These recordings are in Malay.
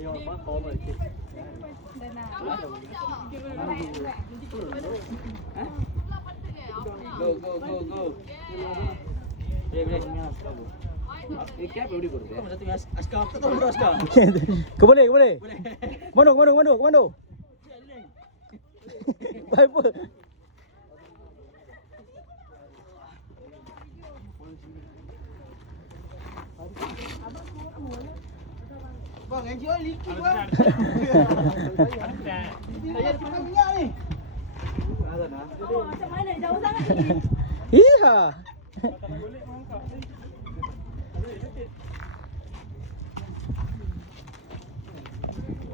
Go. Kau boleh. Komando. Baik apa? Bang, enjoy liki bang. Saya tukang minyak ni. Macam mana jauh sangat ni? Iya.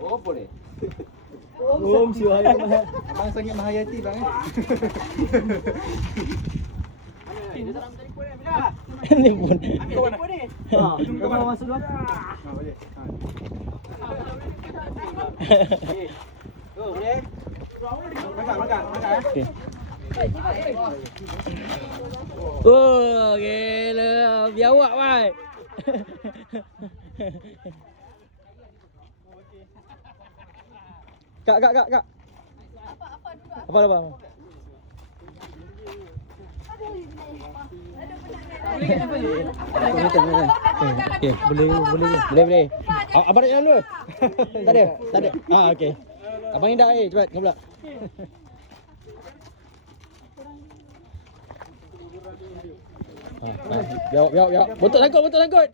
Oh boleh. Abang sangat menghayati bang. Ini pun. Kau masuk dulu. Boleh. Go, boleh. Makan. Oh, gila. Biawak mai. Kak. Apa? Okey, boleh. Abang nak jalan dulu? Tak ada. Okey. Abang ni dah cepat kau pula. Biawak. Botol sangkut.